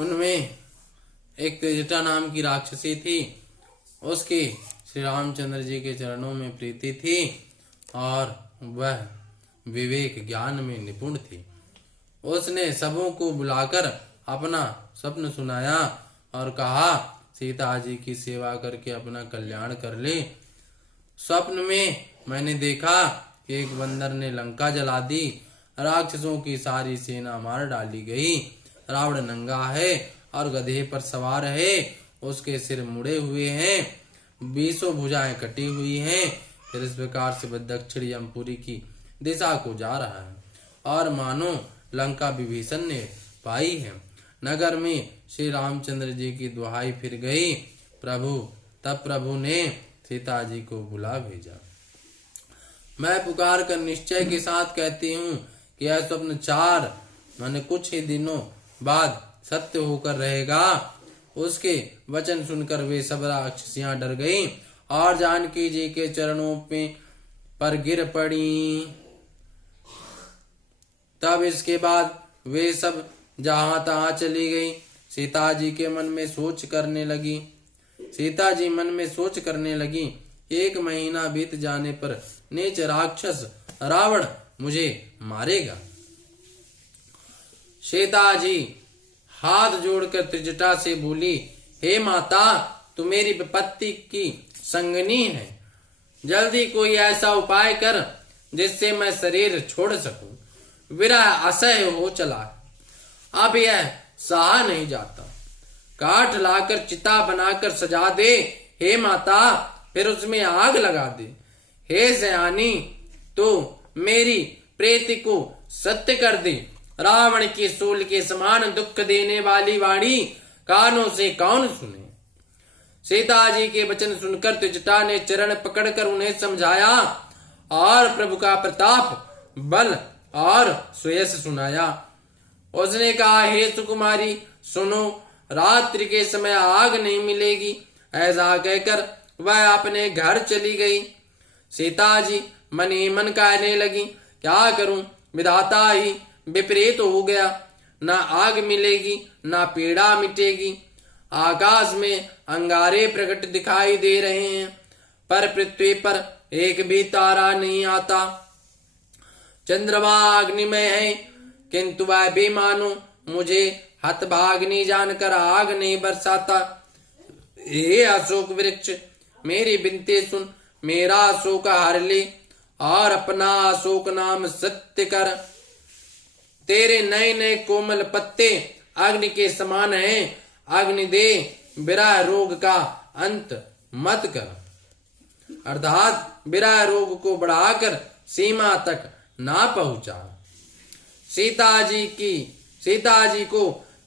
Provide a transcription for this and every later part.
उनमें एक त्रिजटा नाम की राक्षसी थी। उसकी श्री रामचंद्र जी के चरणों में प्रीति थी और वह विवेक ज्ञान में निपुण थी। उसने सबों को बुलाकर अपना स्वप्न सुनाया और कहा, सीता जी की सेवा करके अपना कल्याण कर ले। स्वप्न में मैंने देखा कि एक बंदर ने लंका जला दी, राक्षसों की सारी सेना मार डाली गई। रावण नंगा है और गधे पर सवार है, उसके सिर मुड़े हुए हैं, 20 भुजाएं कटी हुई हैं। फिर इस प्रकार से वह दक्षिण यमपुरी की दिशा को जा रहा है और मानो लंका विभीषण ने पाई है। नगर में श्री रामचंद्र जी की दुहाई फिर गई। तब प्रभु ने सीता जी को बुला भेजा। मैं पुकार कर निश्चय के साथ कहती हूँ कि यह स्वप्न माने कुछ ही दिनों बाद सत्य होकर रहेगा। उसके वचन सुनकर वे सब राक्षसियां डर गईं और जानकी जी के चरणों पर गिर पड़ी। तब इसके बाद वे सब जहां तहां चली गई। सीता जी मन में सोच करने लगी, 1 महीना बीत जाने पर नीच राक्षस रावण मुझे मारेगा। सीता जी हाथ जोड़कर त्रिजटा से बोली, हे माता, तू मेरी विपत्ति की संगनी है, जल्दी कोई ऐसा उपाय कर जिससे मैं शरीर छोड़ सकूं। विरह असह्य हो चला, अब यह सहा नहीं जाता। काठ लाकर चिता बनाकर सजा दे हे माता, फिर उसमें आग लगा दे। हे सयानी, तो मेरी प्रीति को सत्य कर दे। रावण के सूल के समान दुख देने वाली वाणी कानों से कौन सुने। सीता जी के वचन सुनकर त्रिजटा ने चरण पकड़कर उन्हें समझाया और प्रभु का प्रताप, बल और सुयश सुनाया। उसने कहा, हे सुकुमारी सुनो, रात्रि के समय आग नहीं मिलेगी। ऐसा कहकर वह अपने घर चली गई। सीता जी मन ही मन कहने लगी, क्या करूं, विधाता ही विपरीत हो गया। न आग मिलेगी न पीड़ा मिटेगी। आकाश में अंगारे प्रकट दिखाई दे रहे हैं, पर पृथ्वी पर एक भी तारा नहीं आता। चंद्रमा अग्निमय है, किंतु वह भी मानो मुझे हतभाग्नि जानकर आग नहीं बरसाता। हे अशोक वृक्ष, मेरी विनती सुन, मेरा शोक हर ले और अपना अशोक नाम सत्य कर। तेरे नए नए कोमल पत्ते अग्नि के समान हैं, अग्नि दे, विरह रोग का अंत मत कर। अर्थात विरह रोग को बढ़ाकर सीमा तक ना पहुंचा। सीता जी को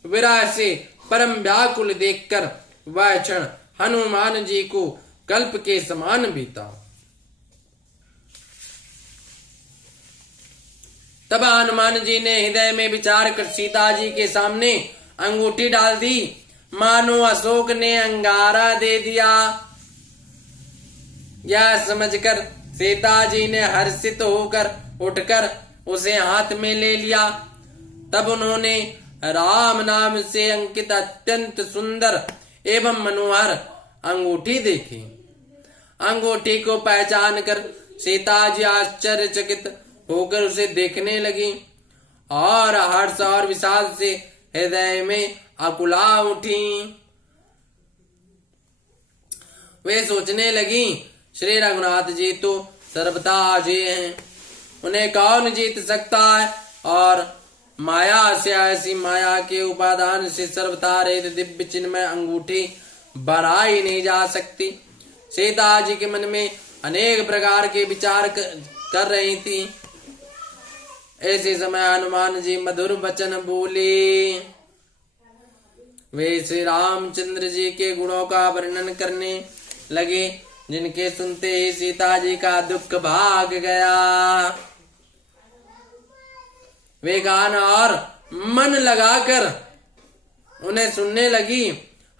विरह से परम व्याकुल देखकर वह क्षण हनुमान जी को कल्प के समान बीता। तब हनुमान जी ने हृदय में विचार कर सीता जी के सामने अंगूठी डाल दी, मानो अशोक ने अंगारा दे दिया। यह समझकर सीता जी ने हर्षित होकर उठकर उसे हाथ में ले लिया। तब उन्होंने राम नाम से अंकित अत्यंत सुंदर एवं मनोहर अंगूठी देखी। अंगूठी को पहचान कर सीता जी आश्चर्यचकित होकर उसे देखने लगी और हर्ष और विषाद से हृदय में आकुला उठी। वे सोचने लगी, श्री रघुनाथ जी तो सर्वथा अजय हैं, उन्हें कौन जीत सकता है। और माया से ऐसी माया के उपादान से सर्वथा रहित दिव्य चिन्मय अंगूठी बनाई नहीं जा सकती। सीता जी के मन में अनेक प्रकार के विचार कर रही थी। ऐसे समय हनुमान जी मधुर वचन बोले। वे श्री रामचंद्र जी के गुणों का वर्णन करने लगे, जिनके सुनते ही सीता जी का दुख भाग गया। वे कान और मन लगाकर उन्हें सुनने लगी।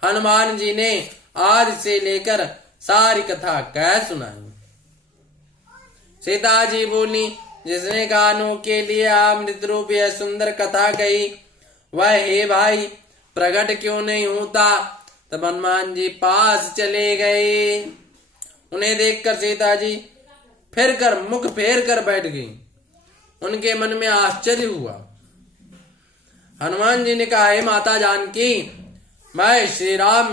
हनुमान जी ने आज से लेकर सारी कथा कह सुनाई। सीता जी बोली, जिसने कानों के लिए अमृत रूप यह सुंदर कथा कही, वह हे भाई प्रकट क्यों नहीं होता। तब हनुमान जी पास चले गए। उन्हें देखकर सीता जी मुख फेर कर बैठ गई। उनके मन में आश्चर्य हुआ। हनुमान जी ने कहा, हे माता जानकी, मैं श्री राम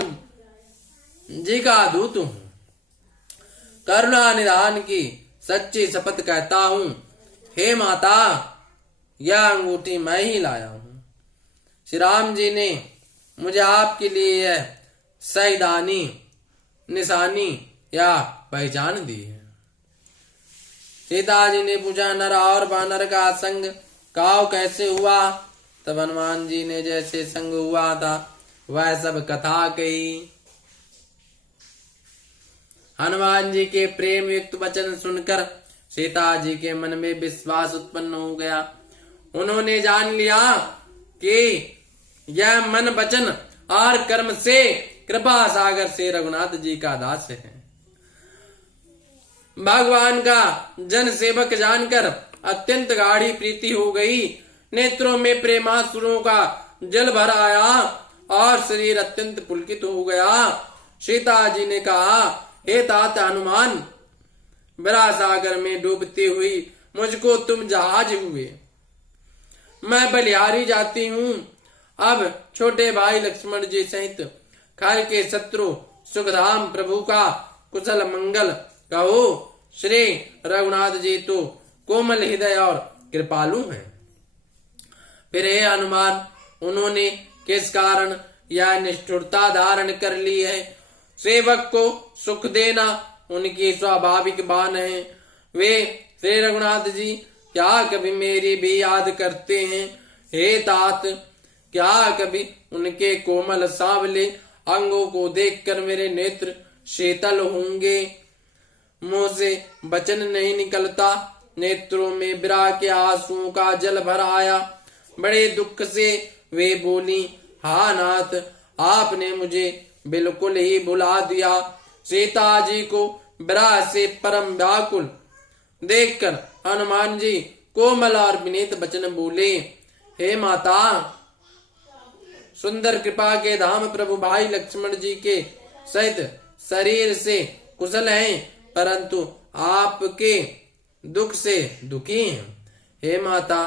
जी का दूत हूं। करुणा निधान की सच्ची शपथ कहता हूं, हे माता, यह अंगूठी मैं ही लाया हूं। श्री राम जी ने मुझे आपके लिए यह सईदानी निशानी या पहचान दी है। सीता जी ने पूछा, नर और वानर का संग काव कैसे हुआ। तब हनुमान जी ने जैसे संग हुआ था वह सब कथा कही। हनुमान जी के प्रेम युक्त वचन सुनकर सीता जी के मन में विश्वास उत्पन्न हो गया। उन्होंने जान लिया कि यह मन वचन और कर्म से कृपा सागर से रघुनाथ जी का दास है। भगवान का जन सेवक जानकर अत्यंत गाढ़ी प्रीति हो गई। नेत्रों में प्रेमाश्रुओं का जल भर आया और शरीर अत्यंत पुलकित हो गया। सीता जी ने कहा, हे तात हनुमान, विरह सागर में डूबती हुई मुझको तुम जहाज हुए। मैं बलिहारी जाती हूँ। अब छोटे भाई लक्ष्मण जी सहित खल के शत्रु सुखधाम प्रभु का कुशल मंगल कहो। श्री रघुनाथ जी तो कोमल हृदय और कृपालु हैं। फिर हे हनुमान, उन्होंने किस कारण यह निष्ठुरता धारण कर ली है। सेवक को सुख देना उनकी स्वाभाविक बान है। वे श्री रघुनाथ जी क्या कभी मेरी भी याद करते हैं। हे तात, क्या कभी उनके कोमल सांवले अंगों को देखकर मेरे नेत्र शीतल होंगे। मुंह से वचन नहीं निकलता। नेत्रों में विरह के आंसुओं का जल भर आया। बड़े दुख से वे बोली, हा नाथ, आपने मुझे बिल्कुल ही भुला दिया। सीता जी को विरह से परम व्याकुल देखकर हनुमान जी कोमल और विनीत वचन बोले, हे माता, सुंदर कृपा के धाम प्रभु भाई लक्ष्मण जी के सहित शरीर से कुशल हैं, परंतु आपके दुख से दुखी हैं। हे माता,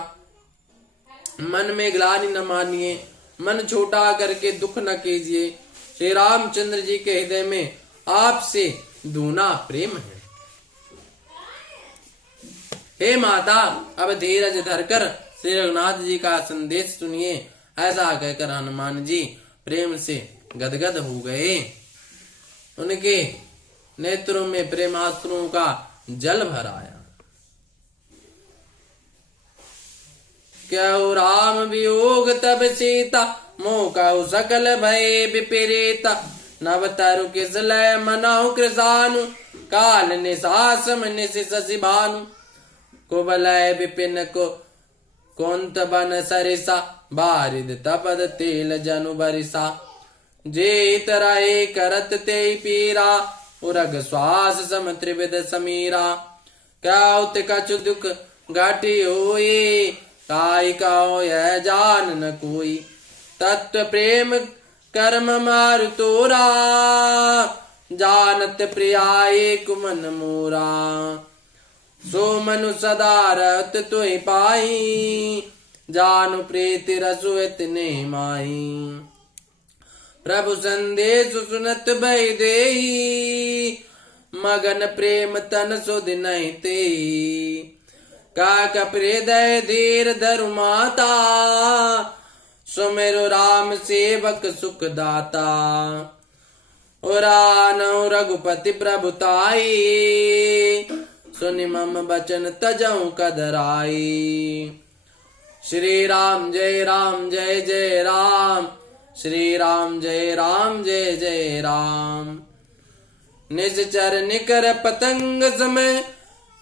मन में ग्लानि न मानिए, मन छोटा करके दुख न कीजिए। श्री रामचंद्र जी के हृदय में आपसे दूना प्रेम है। हे माता, अब धीरज धरकर श्री रघुनाथ जी का संदेश सुनिए। ऐसा कहकर हनुमान जी प्रेम से गदगद हो गए। उनके नेत्रों में प्रेमाश्रुओं का जल भर आया। क्यों राम वियोग तब सीता, मोह कहु सकल भय विपरीता। नव तरु किस लय मनाहु कृसानु, काल निशासम निशि शशि भानु। कुबलय विपिन को कौंत बन सरिसा, बारिद तपद तेल जनु बरिसा। जे तरहे करत ते पीरा, उरग श्वास सम त्रिविध समीरा। क्यों कछु दुख घटी होए, काई कहो यह जान न कोई। तत्व प्रेम कर्म मारु तोरा, जानत प्रियाए कुमन मोरा। सो मनु सदा रहत तुहि पाई, जानु प्रीति रसु इतने माही। प्रभु संदेश सुनत भय देहि, मगन प्रेम तन सुध नहीं तेहि। काक हृदय धीर धरु माता, सुमिरु राम सेवक सुख दाता। उरानहु रघुपति प्रभुताई, सुनि मम बचन तजहु कदराई। श्री राम जय राम जय जय राम, श्री राम जय राम जय जय राम। निश्चर निकर पतंग समय,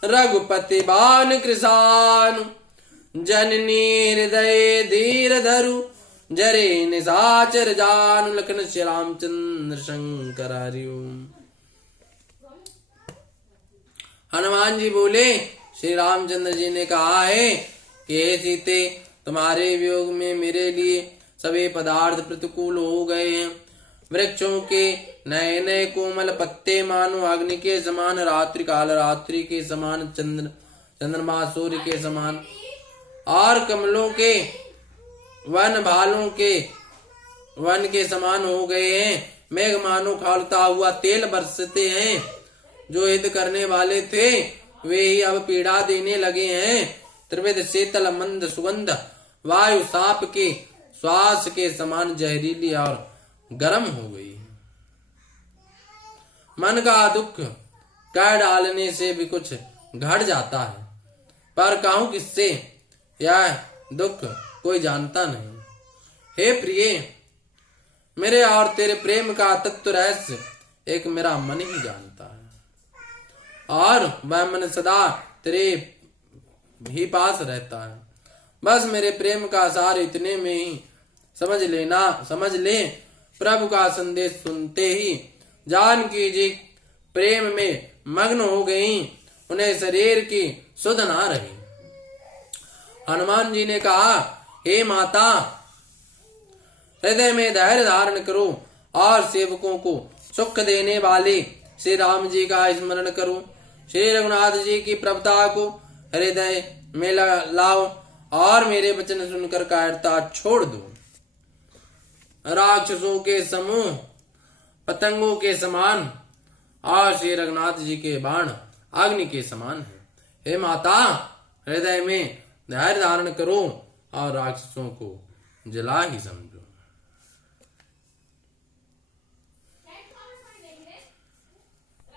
रघुपति बान कृसानु। जननी हृदय धीर धरु, जरे निशाचर जानु। लखन श्री रामचंद्र शंकर हरिओम। हनुमान जी बोले, श्री रामचंद्र जी ने कहा है कि हे सीते, तुम्हारे वियोग में मेरे लिए सभी पदार्थ प्रतिकूल हो गए हैं। वृक्षों के नए नए कोमल पत्ते मानो अग्नि के समान, रात्रि काल रात्रि के समान, चंद्रमा सूर्य के समान, और कमलों के वन भालों के वन के समान हो गए हैं। मेघ मानो खौलता हुआ तेल बरसते हैं। जो हित करने वाले थे वे ही अब पीड़ा देने लगे हैं। त्रिविध शीतल मंद सुगंध वायु सांप के श्वास के समान जहरीली और गर्म हो गई है। मन का दुख कह डालने से भी कुछ घट जाता है, पर कहूं किससे, यह दुख कोई जानता नहीं। हे प्रिय, मेरे और तेरे प्रेम का तत्व रहस्य एक मेरा मन ही जानता है, और वह मन सदा तेरे ही पास रहता है। बस मेरे प्रेम का सार इतने में ही समझ ले। प्रभु का संदेश सुनते ही जानकी जी प्रेम में मग्न हो गई। उन्हें शरीर की सुध ना रही। हनुमान जी ने कहा, हे माता, हृदय में धैर्य धारण करो और सेवकों को सुख देने वाले श्री राम जी का स्मरण करो। श्री रघुनाथ जी की प्रभुता को हृदय में लाओ और मेरे वचन सुनकर कायरता छोड़ दो। राक्षसों के समूह पतंगों के समान और श्री रघुनाथ जी के बाण अग्नि के समान है। हे माता, हृदय में धैर्य धारण करो और राक्षसों को जला ही समझो।